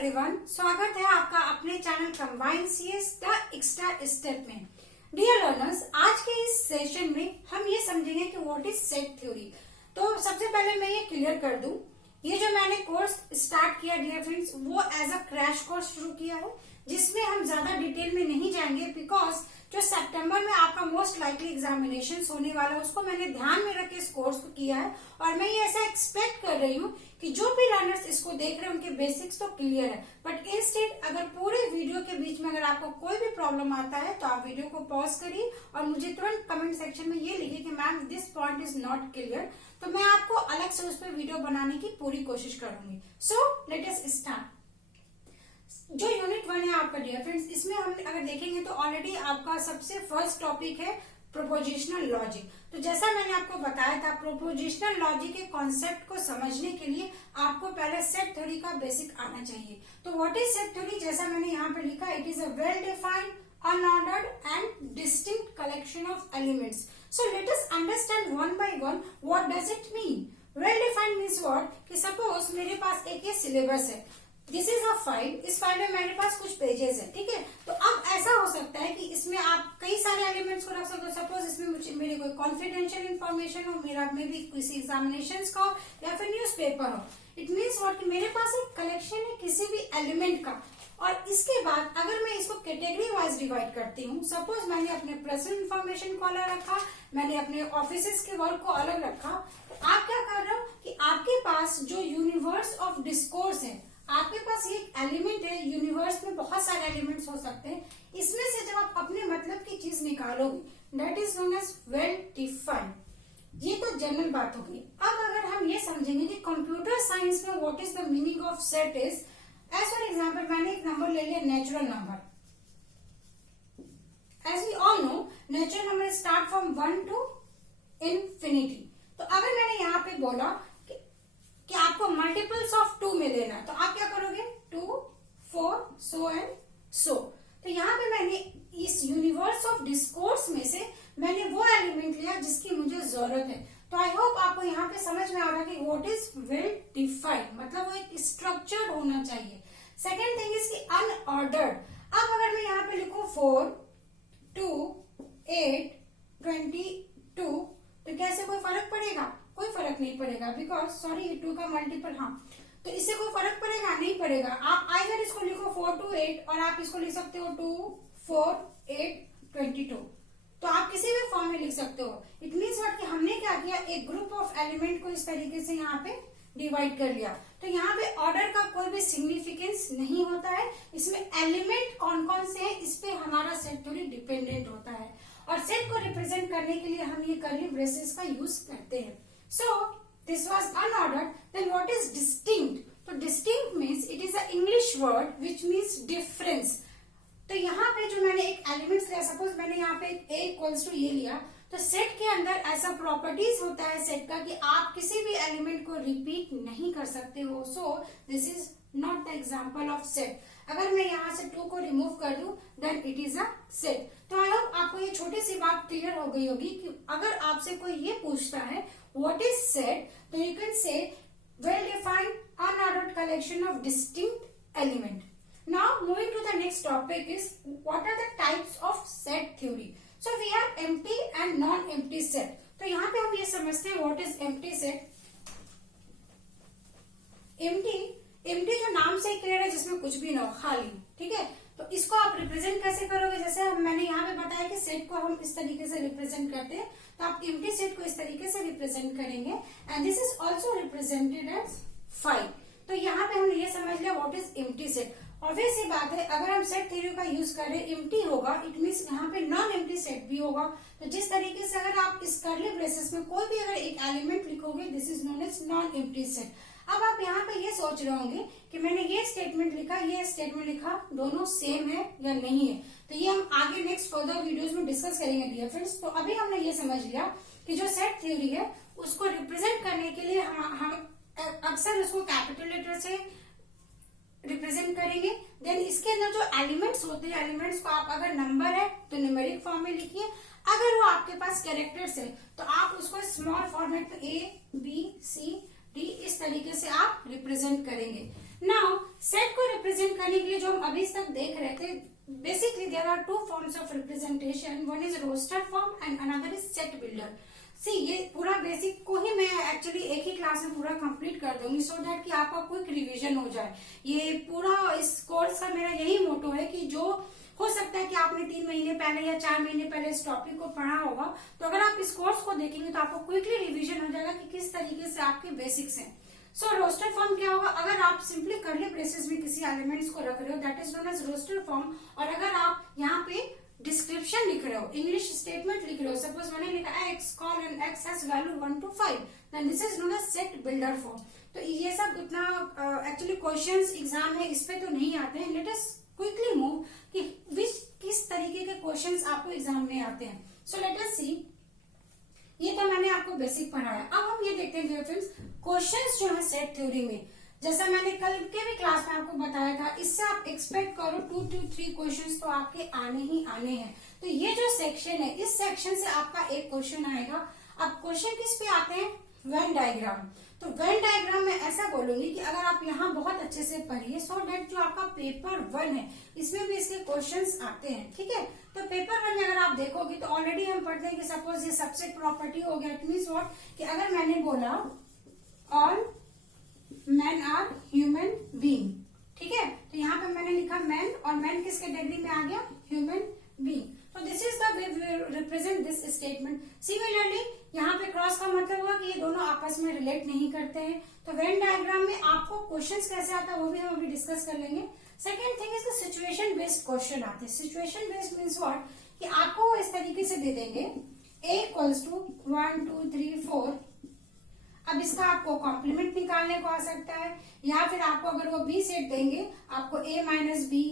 Everyone, स्वागत है आपका अपने channel combined CS the extra step में। डियर लर्नर्स, आज के इस सेशन में हम ये समझेंगे कि व्हाट इज सेट थ्योरी। तो सबसे पहले मैं ये क्लियर कर दूं, ये जो मैंने कोर्स स्टार्ट किया डियर फ्रेंड्स, वो एज अ क्रैश कोर्स शुरू किया है, जिसमें हम ज्यादा डिटेल में नहीं जाएंगे बिकॉज जो सितंबर में आपका मोस्ट लाइकली एग्जामिनेशन होने वाला है उसको मैंने ध्यान में रख के इस कोर्स को किया है। और मैं ये ऐसा एक्सपेक्ट कर रही हूँ कि जो भी लर्नर्स इसको देख रहे हैं उनके बेसिक्स तो क्लियर है, बट इंस्टेड अगर पूरे वीडियो के बीच में अगर आपको कोई भी प्रॉब्लम आता है तो आप वीडियो को पॉज करिए और मुझे तुरंत कमेंट सेक्शन में ये लिखिए कि ma'am this point is not clear, तो मैं आपको अलग से उस पर वीडियो बनाने की पूरी कोशिश करूंगी। So let us start. जो यूनिट 1 है आपका डियर फ्रेंड्स, इसमें हम अगर देखेंगे तो ऑलरेडी आपका सबसे फर्स्ट टॉपिक है प्रोपोजिशनल लॉजिक। तो जैसा मैंने आपको बताया था, प्रोपोजिशनल लॉजिक के कॉन्सेप्ट को समझने के लिए आपको पहले सेट थ्योरी का बेसिक आना चाहिए। तो व्हाट इज सेट थ्योरी, जैसा मैंने यहाँ पे लिखा, it is a well defined unordered and distinct collection of elements. So let us understand one by one what does it mean. Well defined means what, कि suppose मेरे पास एक ये syllabus है, दिस इज अ फाइल, इस file में मेरे पास कुछ pages है, ठीक है। तो अब ऐसा हो सकता है कि इसमें आप कई सारे एलिमेंट्स को रख सकते हो। सपोज इसमें मेरे कोई कॉन्फिडेंशियल इंफॉर्मेशन हो, मेरा मे भी किसी एग्जामिनेशन का हो या फिर न्यूज़पेपर हो। इट मीन्स व्हाट, कि मेरे पास एक कलेक्शन है किसी भी एलिमेंट का, और इसके बाद अगर मैं इसको कैटेगरी वाइज डिवाइड करती हूँ, सपोज मैंने अपने पर्सनल इंफॉर्मेशन को अलग रखा, मैंने अपने ऑफिस के वर्क को अलग रखा, तो आप क्या कर रहे हो कि आपके पास जो यूनिवर्स ऑफ डिस्कोर्स है, आपके पास ये एलिमेंट है, यूनिवर्स में बहुत सारे एलिमेंट्स हो सकते हैं, इसमें से जब आप अपने मतलब की चीज निकालोगे that is known as well defined. ये तो जनरल बात होगी। अब अगर हम ये समझेंगे कि कंप्यूटर साइंस में what is the meaning of set is, as for example मैंने एक नंबर ले लिया natural number. As we all know natural number start from 1 to infinity। तो अगर मैंने यहाँ पे बोला कि आपको मल्टीपल्स ऑफ 2 में लेना है, तो आप क्या करोगे, 2, 4, सो एंड सो। तो यहाँ पे मैंने इस यूनिवर्स ऑफ डिस्कोर्स में से मैंने वो एलिमेंट लिया जिसकी मुझे जरूरत है। तो आई होप आपको यहाँ पे समझ में आ रहा है कि व्हाट इज वेल डिफाइंड, मतलब वो एक स्ट्रक्चर्ड होना चाहिए। सेकेंड थिंग इज कि अनऑर्डर्ड। अब अगर मैं यहाँ पे लिखूं 4, 2, 8, 22, तो कैसे कोई फर्क पड़ेगा? कोई फर्क नहीं पड़ेगा, बिकॉज सॉरी 2 का मल्टीपल, हाँ, तो इससे कोई फर्क पड़ेगा नहीं पड़ेगा। आप आइदर इसको लिखो 4 to 8 और आप इसको लिख सकते हो 2, 4, 8, 22, तो आप किसी भी फॉर्म में लिख सकते हो। इट मीन्स व्हाट, कि हमने क्या किया, एक ग्रुप ऑफ एलिमेंट को इस तरीके से यहाँ पे डिवाइड कर लिया। तो यहाँ पे ऑर्डर का कोई भी सिग्निफिकेंस नहीं होता है, इसमें एलिमेंट कौन कौन से है इस पे हमारा सेट थ्योरी डिपेंडेंट होता है। और सेट को रिप्रेजेंट करने के लिए हम ये कर्ली ब्रेसेस का यूज करते हैं। So this was unordered. Then what is distinct? तो distinct means it is an English word which means difference. तो यहाँ पे जो मैंने एक एलिमेंट्स लिया, सपोज मैंने यहाँ पे a इक्वल्स टू ये लिया, तो सेट के अंदर ऐसा प्रॉपर्टीज होता है सेट का कि आप किसी भी एलिमेंट को रिपीट नहीं कर सकते हो। So this is not the example of set. अगर मैं यहाँ से 2 को रिमूव कर दूं then it is a set. तो आई होप आपको ये छोटी सी बात क्लियर हो गई होगी कि अगर आपसे कोई ये पूछता है व्हाट इज सेट, तो you can say well defined unordered collection of distinct element. Now moving to the next topic is what are the types of set theory. So we have empty and non empty set. तो यहाँ पे हम ये समझते हैं what is empty set. Empty जो नाम से क्लियर है, जिसमें कुछ भी ना हो, खाली, ठीक है। तो इसको आप रिप्रेजेंट कैसे करोगे, जैसे मैंने यहाँ पे बताया कि सेट को हम इस तरीके से रिप्रेजेंट करते हैं, तो आप एम्प्टी सेट को इस तरीके से रिप्रेजेंट करेंगे and this is also represented as 5। तो यहाँ पे हमने ये समझ लिया what is empty set. Obvious सी बात है, अगर हम सेट थ्योरी का यूज करें, एम्प्टी होगा, इट मीन्स यहाँ पे नॉन एम्प्टी सेट भी होगा। तो जिस तरीके से अगर आप इस कर्ली ब्रेसेस में कोई भी अगर एक एलिमेंट लिखोगे, this is known as non empty set. अब आप यहाँ पे ये सोच रहे होंगे कि मैंने ये स्टेटमेंट लिखा, ये स्टेटमेंट लिखा, दोनों सेम है या नहीं है। तो ये हम आगे नेक्स्ट फर्दर वीडियोस में डिस्कस करेंगे डियर फ्रेंड्स। तो अभी हमने ये समझ लिया कि जो सेट थ्योरी है उसको रिप्रेजेंट करने के लिए हम अक्सर उसको कैपिटल लेटर से रिप्रेजेंट करेंगे। देन इसके अंदर जो एलिमेंट्स होते हैं, एलिमेंट्स को आप अगर नंबर है तो न्यूमेरिक फॉर्म में लिखिए, अगर वो आपके पास कैरेक्टर्स है तो आप उसको स्मॉल फॉर्मेट में A, B, C, D इस तरीके से आप रिप्रेजेंट करेंगे। नाउ सेट को रिप्रेजेंट करने के लिए जो हम अभी तक देख रहे थे, basically there are two forms of representation, one is roster form and another is set builder. See ये पूरा बेसिक को ही मैं एक्चुअली एक ही क्लास में पूरा कंप्लीट कर दूंगी सो दैट कि आपका क्विक रिवीजन हो जाए। ये पूरा इस कोर्स का मेरा यही मोटो है कि जो हो सकता है कि आपने 3 महीने पहले या 4 महीने पहले इस टॉपिक को पढ़ा होगा, तो अगर आप इस कोर्स को देखेंगे तो आपको क्विकली रिवीजन हो जाएगा कि किस तरीके से आपके बेसिक्स हैं। सो रोस्टर फॉर्म क्या होगा, अगर आप सिंपली कर्ली ब्रेसेस में किसी एलिमेंट्स को रख रहे हो that is known as roster form, और अगर आप यहाँ पे डिस्क्रिप्शन लिख रहे हो, इंग्लिश स्टेटमेंट लिख रहे हो, सपोज मैंने लिखा x colon x has value 1 to 5, then this is known as set builder form. तो ये सब इतना एक्चुअली क्वेश्चंस एग्जाम में इस पे तो नहीं आते हैं। लेट अस क्विकली मूव कि किस तरीके के क्वेश्चंस आपको एग्जाम में आते हैं। सो लेट अस सी, ये तो मैंने आपको बेसिक पढ़ाया। अब हम ये देखते हैं डियर फ्रेंड्स, क्वेश्चंस जो है सेट थ्योरी में, जैसा मैंने कल के भी क्लास में आपको बताया था, इससे आप एक्सपेक्ट करो 2 to 3 क्वेश्चंस तो आपके आने ही आने हैं। तो ये जो सेक्शन है, इस सेक्शन से आपका एक क्वेश्चन आएगा। अब क्वेश्चन किस पे आते हैं, वेन डायग्राम। तो वेन डायग्राम में ऐसा बोलूंगी कि अगर आप यहाँ बहुत अच्छे से पढ़िए सो डेट जो आपका पेपर 1 है इसमें भी इसके क्वेश्चंस आते हैं, ठीक है। तो पेपर 1 में अगर आप देखोगे तो ऑलरेडी हम पढ़ते हैं कि सपोज ये सबसेट प्रॉपर्टी हो गया, इट मीन्स व्हाट कि अगर मैंने बोला all man are human being, ठीक है, तो यहाँ पे मैंने लिखा मैन, और मैन किस कैटेगरी में आ गया, ह्यूमन बीइंग। तो this is the way we represent this statement. Similarly यहाँ पे क्रॉस का मतलब हुआ कि ये दोनों आपस में रिलेट नहीं करते हैं। तो वेन डायग्राम में आपको क्वेश्चंस कैसे आता है वो भी हम अभी डिस्कस कर लेंगे। Second thing is situation based question आते हैं। सिचुएशन बेस्ड मीन्स व्हाट कि आपको इस तरीके से दे देंगे a इक्वल्स टू 1 2 3 4। अब इसका आपको कॉम्प्लीमेंट निकालने को आ सकता है, या फिर आपको अगर वो बी सेट देंगे आपको a minus B,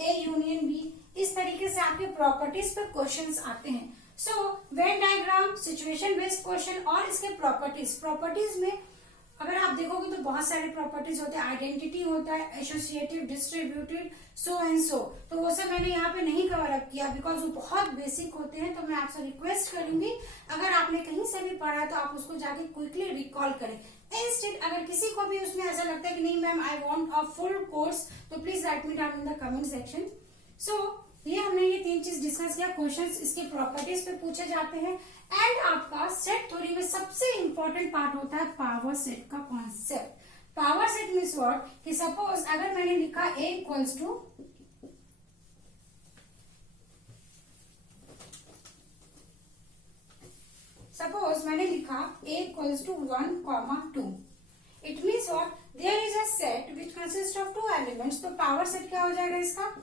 a union B, इस तरीके से आपके प्रॉपर्टीज पे क्वेश्चंस आते हैं। So Venn diagram, situation based question और इसके प्रॉपर्टीज में अगर आप देखोगे तो बहुत सारे प्रॉपर्टीज होते हैं। आइडेंटिटी होता है, associative, distributed, so and so. तो वो सब मैंने यहाँ पे नहीं कवर अप किया बिकॉज वो बहुत बेसिक होते हैं। तो मैं आपसे रिक्वेस्ट करूंगी अगर आपने कहीं से भी पढ़ा है तो आप उसको जाके क्विकली रिकॉल करें। इंस्टेड अगर किसी को भी उसमें ऐसा लगता है कि नहीं ma'am I want a full course, तो please write me down in the comment section. So ये हमने ये 3 चीज डिस्कस किया। क्वेश्चंस इसके प्रॉपर्टीज पे पूछे जाते हैं, एंड आपका सेट थ्योरी में सबसे इंपॉर्टेंट पार्ट होता है पावर सेट का concept. Power set means what कि सपोज अगर मैंने लिखा a equals to a equals to 1, 2, it means what there is a set which consist of 2 elements. तो पावर सेट क्या हो जाएगा इसका,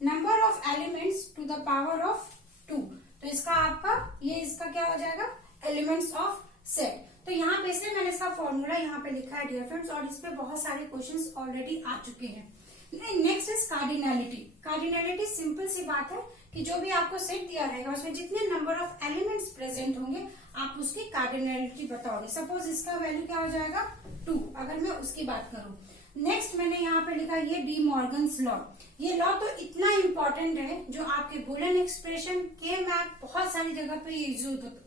number of elements to the power of 2। तो इसका आपका ये इसका क्या हो जाएगा, एलिमेंट्स ऑफ सेट। तो यहाँ पे इसलिए मैंने इसका फॉर्मूला यहाँ पे लिखा है डियर फ्रेंड्स, और इस पे बहुत सारे क्वेश्चंस ऑलरेडी आ चुके हैं। Next is cardinality. Cardinality simple सी बात है कि जो भी आपको सेट दिया रहेगा उसमें जितने नंबर ऑफ एलिमेंट्स प्रेजेंट होंगे आप उसकी कार्डिनैलिटी बताओगे। सपोज इसका वैल्यू क्या हो जाएगा 2, अगर मैं उसकी बात करूं। नेक्स्ट मैंने यहाँ पे लिखा ये डी मॉर्गन्स लॉ। ये लॉ तो इतना इंपॉर्टेंट है जो आपके बुलियन एक्सप्रेशन के मैथ बहुत सारी जगह पे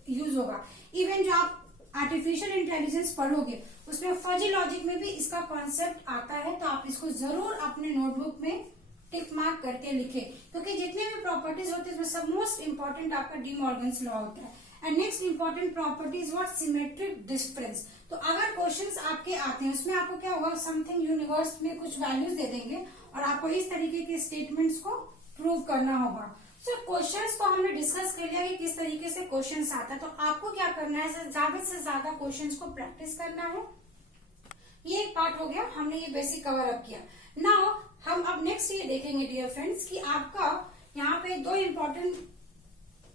यूज होगा। इवन जो आप आर्टिफिशियल इंटेलिजेंस पढ़ोगे उसमें फजी लॉजिक में भी इसका कॉन्सेप्ट आता है। तो आप इसको जरूर अपने नोटबुक में टिक मार्क करके लिखे, क्योंकि जितने भी प्रॉपर्टीज होते हैं उसमें सब मोस्ट इंपॉर्टेंट आपका डी मॉर्गन्स लॉ होता है। And next important property is what, symmetric difference. तो अगर क्वेश्चंस आपके आते हैं उसमें आपको क्या होगा, समथिंग यूनिवर्स में कुछ वैल्यूज दे देंगे और आपको इस तरीके के स्टेटमेंट्स को प्रूव करना होगा। सो क्वेश्चंस तो हमने डिस्कस कर लिया कि किस तरीके से क्वेश्चंस आता है। तो आपको क्या करना है, ज्यादा से ज्यादा क्वेश्चंस को प्रैक्टिस करना है। ये एक पार्ट हो गया, हमने ये बेसिक कवर अप किया। नाउ हम अब नेक्स्ट ये देखेंगे डियर फ्रेंड्स कि आपका यहाँ पे 2 इंपॉर्टेंट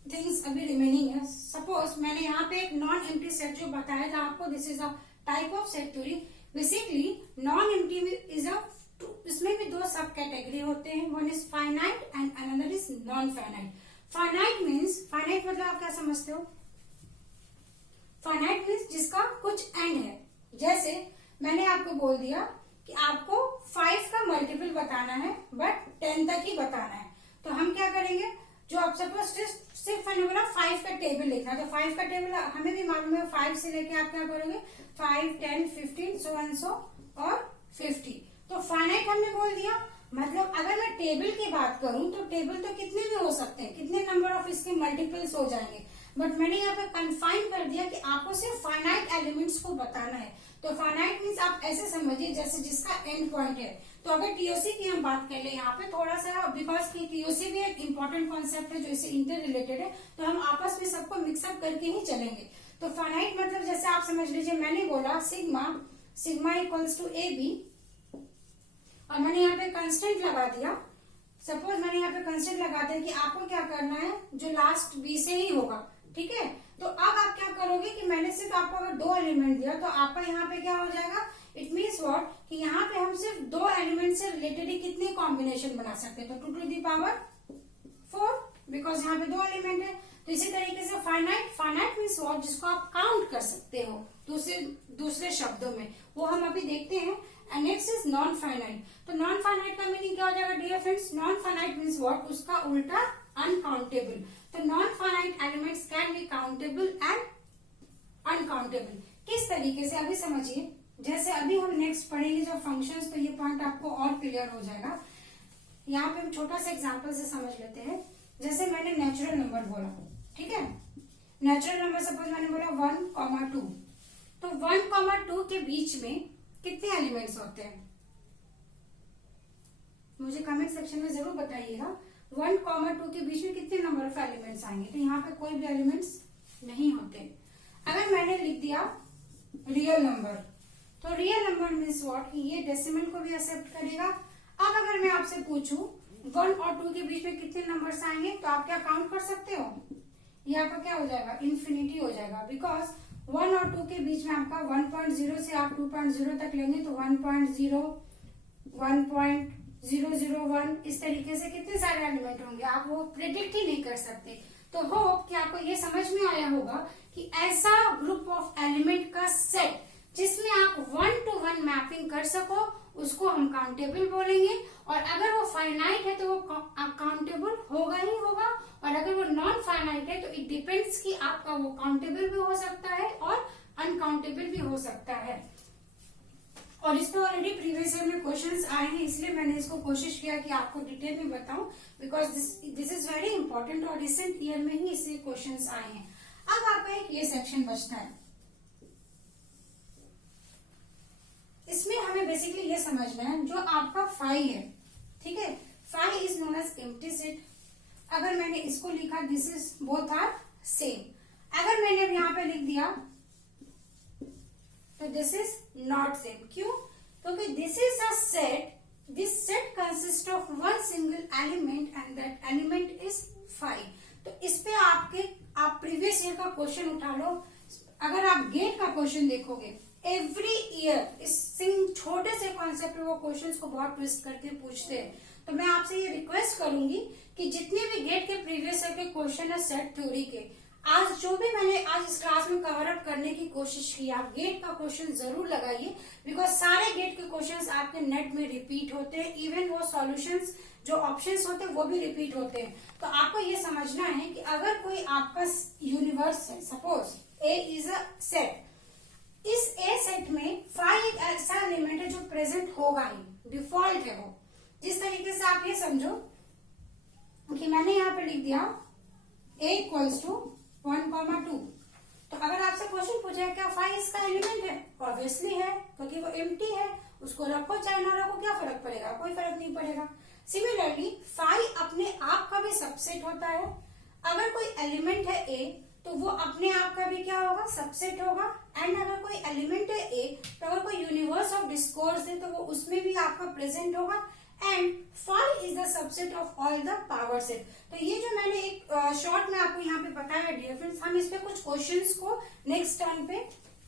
थिंग्स अभी रिमेनिंग है। सपोज मैंने यहाँ पे एक नॉन एम्प्टी सेट जो बताया था आपको, this is a type of set theory. Basically non empty is a, इसमें भी 2 सब कैटेगरी होते हैं, one is finite and another is non finite. Finite means, finite मतलब आप क्या समझते हो, फाइनाइट मीन्स जिसका कुछ एंड है। जैसे मैंने आपको बोल दिया कि आपको 5 का मल्टीपल बताना है बट 10 तक ही बताना है, तो हम क्या करेंगे, जो आप सपोज सिर्फ मैंने बोला 5 का टेबल लिखना है, तो 5 का टेबल हमें भी मालूम है, 5 से लेके आप क्या करोगे 5, 10, 15 सो एंड सो और 50। तो फाइनाइट हमने बोल दिया, मतलब अगर मैं टेबल की बात करूं तो टेबल तो कितने भी हो सकते हैं, कितने नंबर ऑफ इसके मल्टीपल्स हो जाएंगे, बट मैंने यहाँ पे कन्फाइन कर दिया कि आपको सिर्फ फाइनाइट एलिमेंट्स को बताना है। तो फाइनाइट मीन्स आप ऐसे समझिए जैसे जिसका एंड पॉइंट है। तो अगर टीओसी की हम बात कर ले यहाँ पे थोड़ा सा, बिकॉज की टीओसी भी एक इंपॉर्टेंट कॉन्सेप्ट है जो इससे इंटर रिलेटेड है, तो हम आपस में सबको मिक्सअप करके ही चलेंगे। तो फाइनाइट मतलब जैसे आप समझ लीजिए, मैंने बोला sigma equals to A B, और मैंने यहाँ पे कंस्टेंट लगा दिया। सपोज मैंने यहाँ पे कंस्टेंट लगा दिया कि आपको क्या करना है, जो लास्ट बी से ही होगा, ठीक है। तो अब आप क्या करोगे कि मैंने सिर्फ आपको अगर 2 एलिमेंट दिया तो आपका यहाँ पे क्या हो जाएगा, इट मीन्स व्हाट कि यहाँ पे हम सिर्फ 2 एलिमेंट से रिलेटेड ही कितने कॉम्बिनेशन बना सकते हैं, तो 2 टू दी पावर 4, बिकॉज यहाँ पे 2 एलिमेंट है। तो इसी तरीके से फाइनाइट मीन्स व्हाट, जिसको आप काउंट कर सकते हो दूसरे शब्दों में, वो हम अभी देखते हैं। And next is non finite. तो नॉन फाइनाइट का मीनिंग क्या हो जाएगा dear friends, non finite means what, उसका उल्टा अनकाउंटेबल। तो non finite elements can be countable and uncountable. किस तरीके से, अभी समझिए, जैसे अभी हम नेक्स्ट पढ़ेंगे जो फंक्शंस, तो ये पॉइंट आपको और क्लियर हो जाएगा। यहाँ पे हम छोटा सा एग्जांपल से समझ लेते हैं। जैसे मैंने नेचुरल नंबर बोला, ठीक है, नेचुरल नंबर सपोज मैंने बोला 1, 2, तो 1, 2 के बीच में कितने एलिमेंट्स होते हैं, मुझे कमेंट सेक्शन में जरूर बताइएगा। 1, 2 के बीच में कितने नंबर ऑफ एलिमेंट्स आएंगे, तो यहाँ पे कोई भी एलिमेंट्स नहीं होते। अगर मैंने लिख दिया रियल नंबर, तो रियल नंबर मीन्स व्हाट कि ये डेसिमल को भी एक्सेप्ट करेगा। अब अगर मैं आपसे पूछूं 1 और 2 के बीच में कितने नंबर्स आएंगे, तो आप क्या काउंट कर सकते हो, ये आपका क्या हो जाएगा, इन्फिनिटी हो जाएगा। बिकॉज 1 और 2 के बीच में आपका 1.0 से आप 2.0 तक लेंगे तो 1.0, 1.001, इस तरीके से कितने सारे एलिमेंट होंगे, आप वो प्रेडिक्ट ही नहीं कर सकते। तो होप कि आपको ये समझ में आया होगा कि ऐसा ग्रुप ऑफ एलिमेंट का सेट जिसमें आप 1 to 1 मैपिंग कर सको, उसको हम काउंटेबल बोलेंगे। और अगर वो फाइनाइट है तो वो काउंटेबल होगा ही होगा, और अगर वो नॉन फाइनाइट है तो इट डिपेंड्स कि आपका वो काउंटेबल भी हो सकता है और अनकाउंटेबल भी हो सकता है। और इस पे ऑलरेडी प्रीवियस ईयर में क्वेश्चंस आए हैं, इसलिए मैंने इसको कोशिश किया कि आपको डिटेल में बताऊं, because this is very important और रिसेंट ईयर में ही इससे क्वेश्चंस आए हैं। अब आपका एक ये सेक्शन बचता है, इसमें हमें बेसिकली ये समझना है जो आपका फाई है, ठीक है, phi is known as empty set. अगर मैंने इसको लिखा this is both are same, अगर मैंने यहाँ पे लिख दिया तो दिस इज नॉट सेम। क्यों, क्योंकि this is a set, this set consist of one single element and that element is phi. तो इस पे आप प्रीवियस ईयर का क्वेश्चन उठा लो, अगर आप गेट का क्वेश्चन देखोगे एवरी ईयर इस छोटे से कॉन्सेप्ट में वो क्वेश्चंस को बहुत ट्विस्ट करके पूछते हैं। तो मैं आपसे ये रिक्वेस्ट करूंगी कि जितने भी गेट के प्रीवियस ईयर के क्वेश्चन है सेट थ्योरी के, आज जो भी मैंने आज इस क्लास में कवर अप करने की कोशिश की, आप गेट का क्वेश्चन जरूर लगाइए, बिकॉज सारे गेट के क्वेश्चंस आपके नेट में रिपीट होते हैं, इवन वो सॉल्यूशंस जो ऑप्शंस होते हैं वो भी रिपीट होते हैं। तो आपको ये समझना है कि अगर कोई आपका यूनिवर्स है, suppose A is a set, इस ए सेट में फाई एक ऐसा एलिमेंट है जो प्रेजेंट होगा ही, डिफॉल्ट है वो। जिस तरीके से आप ये समझो कि मैंने यहाँ पे लिख दिया a इक्वल्स टू 1, 2, तो अगर आपसे क्वेश्चन पूछे क्या फाई इसका एलिमेंट है, ऑब्वियसली है, क्योंकि वो एम्प्टी है, उसको रखो चाहे ना रखो क्या फर्क पड़ेगा, कोई फर्क नहीं पड़ेगा। सिमिलरली फाई अपने आप का भी सबसेट होता है, अगर कोई एलिमेंट है a तो वो अपने आप का भी क्या होगा, सबसेट होगा। एंड अगर कोई एलिमेंट है a तो अगर कोई यूनिवर्स ऑफ डिस्कोर्स है तो वो उसमें भी आपका प्रेजेंट होगा। And phi is the subset of all the power set. तो ये जो मैंने एक शॉर्ट में आपको यहाँ पे बताया डियर फ्रेंड्स, हम इस पे कुछ क्वेश्चंस को नेक्स्ट टर्न पे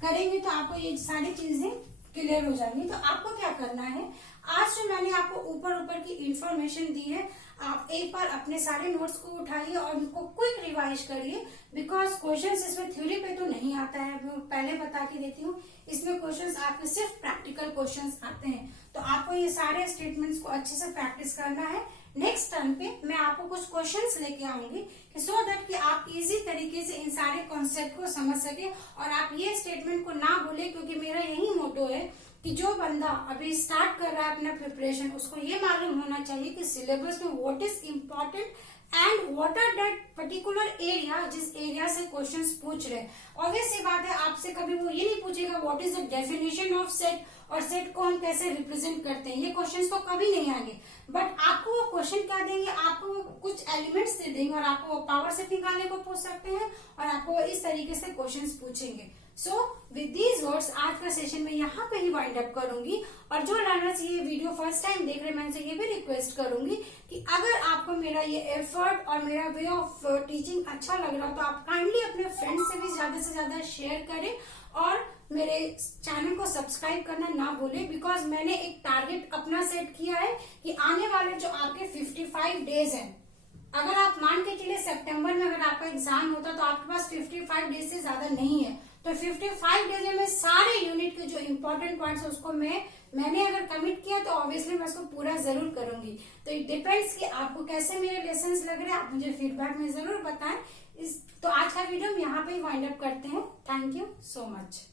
करेंगे तो आपको ये सारी चीजें क्लियर हो जाएंगी। तो आपको क्या करना है, आज जो मैंने आपको ऊपर की इंफॉर्मेशन दी है, आप एक बार अपने सारे नोट्स को उठाइए और उनको क्विक रिवाइज करिए, बिकॉज क्वेश्चंस इसमें थ्योरी पे तो नहीं आता है, मैं पहले बता के देती हूँ, इसमें क्वेश्चंस आपके सिर्फ प्रैक्टिकल क्वेश्चंस आते हैं। तो आपको ये सारे स्टेटमेंट्स को अच्छे से प्रैक्टिस करना है। नेक्स्ट टर्न पे मैं आपको कुछ क्वेश्चंस लेके आऊंगी कि सो दैट कि आप इजी तरीके से इन सारे कॉन्सेप्ट को समझ सके और आप ये स्टेटमेंट को ना भूले, क्योंकि मेरा यही मोटो है कि जो बंदा अभी स्टार्ट कर रहा है अपना प्रिपरेशन, उसको ये मालूम होना चाहिए कि सिलेबस में what is important and what are that particular area जिस एरिया से क्वेश्चंस पूछ रहे हैं। ऑब्वियस सी बात है, आपसे कभी वो ये नहीं पूछेगा what is the definition of set और सेट को हम कैसे रिप्रेजेंट करते हैं, ये क्वेश्चंस तो कभी नहीं आएंगे। बट आपको वो क्वेश्चन क्या देंगे, आपको वो कुछ एलिमेंट्स दे देंगे और आपको वो पावर से निकालने को पूछ सकते हैं और आपको इस तरीके से क्वेश्चंस पूछेंगे। सो विद दीज वर्ड्स आज का सेशन में यहाँ पे ही वाइंड अप करूंगी। और जो लर्नर्स ये वीडियो फर्स्ट टाइम देख रहे हैं, मैं इनसे ये भी रिक्वेस्ट करूंगी कि अगर आपको मेरा ये एफर्ट और मेरा वे ऑफ टीचिंग अच्छा लग रहा हो तो आप काइंडली अपने फ्रेंड्स से भी ज्यादा से ज्यादा शेयर करें और मेरे चैनल को सब्सक्राइब करना ना भूलें। बिकॉज मैंने एक टारगेट अपना सेट किया है कि आने वाले जो आपके 55 डेज हैं, अगर आप मान के चलिए सितंबर में अगर आपका एग्जाम होता तो आपके पास 55 डेज से ज्यादा नहीं है, तो 55 डेज में सारे यूनिट के जो इम्पोर्टेंट पॉइंट्स है उसको मैंने अगर कमिट किया तो ऑब्वियसली मैं उसको पूरा जरूर करूंगी। तो इट डिपेंड्स कि आपको कैसे मेरे लेसन्स लग रहे हैं, आप मुझे फीडबैक में जरूर बताएं। तो आज का वीडियो हम यहाँ पे वाइंड अप करते हैं। Thank you so much.